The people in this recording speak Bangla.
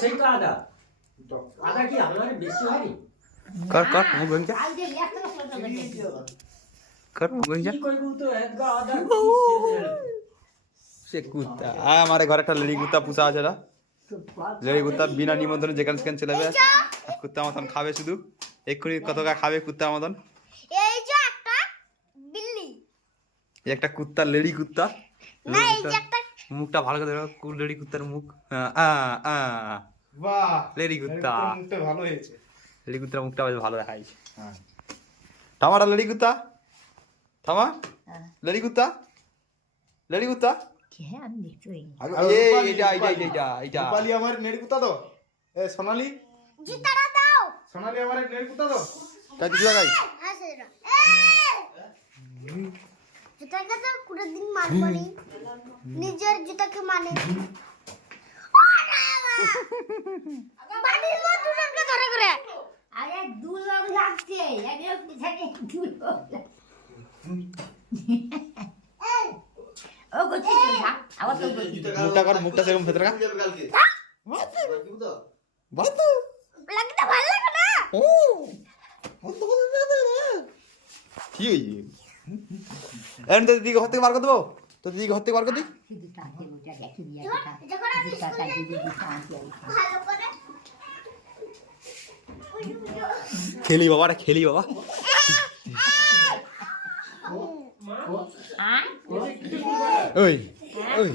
সেই তো আদা আদা কি আমার বেশি হয়নি কর কর মুখ ভেঙে কর মুখ ভেঙে কি করবো তো একগা আদা সে কুত্তা আমার ঘরে একটা লেডি কুত্তা পুষা আছে না লেডি কুত্তা বিনা নিমন্ত্রণে যেখানে সেখানে চলে যাবে কুত্তা মতন খাবে শুধু এক্ষুনি কত খাবে কুত্তা মতন এই যে একটা বিল্লি একটা কুত্তা লেডি কুত্তা না এই যে একটা মুখটা ভালো করে দেখো লেডি কুত্তার মুখ বাহ লেডি কুত্তা মুখটা ভালো হয়েছে লেডি কুত্তার মুখটা বেশ ভালো দেখাইছে থামাটা লেডি কুত্তা থামা লেডি কুত্তা লেডি কুত্তা আমি দেখতে পাই এইটা রূপালি আমার নেড়ি কুত্তা দাও এ সোনালি জিতারা দাও সোনালি আমার নেড়ি কুত্তা দাও তাই তুই লাগাই হাসে না জুতাকে তো কুড়ে দিন মারবনি নিজের জুতাকে মানে বাড়ির মতো টাকা ধরে করে আরে দুলম লাগছে একদম পিছনে দুলম ও গতি না আবার তো গতি মুখটা কর মুখটা সেরকম ভেতরে কা লাগতে ভালো লাগে না কি হইছে এন্ড দিদি ঘর থেকে বার করে দেবো তো দিদি ঘর থেকে বার করে দিই শুধু তাকে ওটা রেখে দিয়া জুতাটা দিদি ভালো করে খেলি বাবা খেলি বাবা ওই ওই